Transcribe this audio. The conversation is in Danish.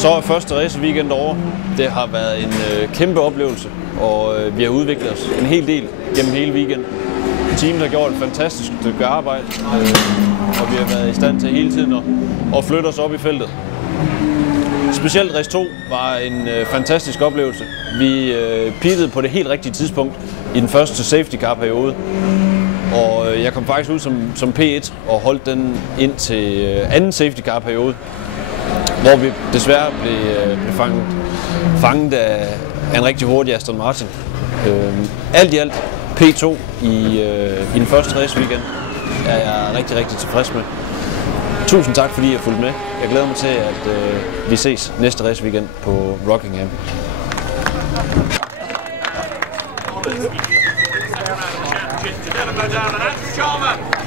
Så er første race weekend over. Det har været en kæmpe oplevelse, og vi har udviklet os en hel del gennem hele weekenden. Teamet har gjort et fantastisk stykke arbejde, og vi har været i stand til hele tiden at flytte os op i feltet. Specielt race 2 var en fantastisk oplevelse. Vi pitede på det helt rigtige tidspunkt i den første safety car periode. Og jeg kom faktisk ud som P1 og holdt den ind til anden safety car periode, hvor vi desværre blev fanget af en rigtig hurtig Aston Martin. Alt i alt P2 i den første race weekend er jeg rigtig, rigtig tilfreds med. Tusind tak, fordi I har fulgt med. Jeg glæder mig til, at vi ses næste race weekend på Rockingham. To never go down and that's Sharma.